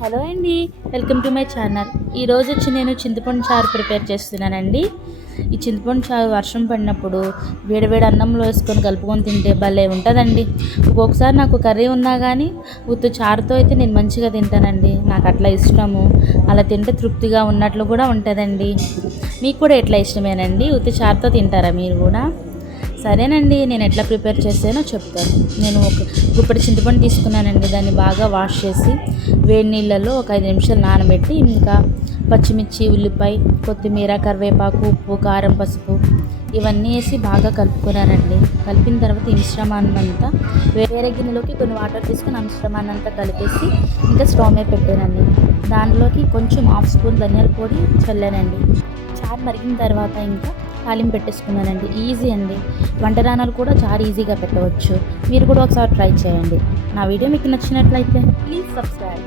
Hello అండి welcome to my channel. ఈరోజు వచ్చి నేను చింతపండు చారు ప్రిపేర్ చేస్తున్నానండి. ఈ చింతపండు చారు వర్షం పడినప్పుడు వేడివేడి అన్నంలో వేసుకొని కలుపుకొని తింటే భలే ఉంటుందండి. ఒక్కొక్కసారి నాకు కర్రీ ఉన్నా కానీ ఉత్తు చారుతో అయితే నేను మంచిగా తింటానండి. నాకు అట్లా ఇష్టము. అలా తింటే తృప్తిగా ఉన్నట్లు కూడా ఉంటుందండి. మీకు కూడా ఎట్లా ఇష్టమేనండి? ఉత్తి చారుతో తింటారా మీరు కూడా? సరేనండి నేను ఎట్లా ప్రిపేర్ చేసానో చెప్తాను. నేను ఒక గుప్పటి చింతపండు తీసుకున్నానండి దాన్ని బాగా వాష్ చేసి వేడి నీళ్ళల్లో ఒక ఐదు నిమిషాలు నానబెట్టి ఇంకా పచ్చిమిర్చి ఉల్లిపాయ కొత్తిమీర కరివేపాకు ఉప్పు కారం పసుపు ఇవన్నీ వేసి బాగా కలుపుకున్నానండి. కలిపిన తర్వాత ఈ మిశ్రమాన్ని అంతా వేరే గిన్నెలోకి కొన్ని వాటర్ తీసుకుని ఆ మిశ్రమాన్ని అంతా కలిపేసి ఇంకా స్టవ్ మీద పెట్టానండి. దాంట్లోకి కొంచెం హాఫ్ స్పూన్ ధనియాల పొడి చల్లానండి. చారు మరిగిన తర్వాత ఇంకా తాలింపు పెట్టేసుకున్నానండి. ఈజీ అండి. వంటరానాలు కూడా చాలా ఈజీగా పెట్టవచ్చు. మీరు కూడా ఒకసారి ట్రై చేయండి. నా వీడియో మీకు నచ్చినట్లయితే ప్లీజ్ సబ్స్క్రైబ్